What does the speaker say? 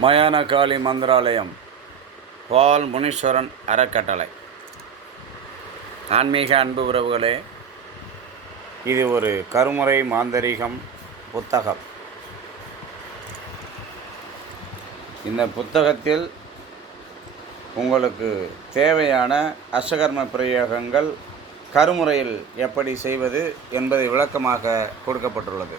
மயானகாளி மந்திராலயம் பால் முனீஸ்வரன் அறக்கட்டளை. ஆன்மீக அன்பு உறவுகளே இது ஒரு கருமுறை மாந்தரீகம் புத்தகம். இந்த புத்தகத்தில் உங்களுக்கு தேவையான அஷ்டகர்ம பிரயோகங்கள் கருமுறையில் எப்படி செய்வது என்பதை விளக்கமாக கொடுக்கப்பட்டுள்ளது.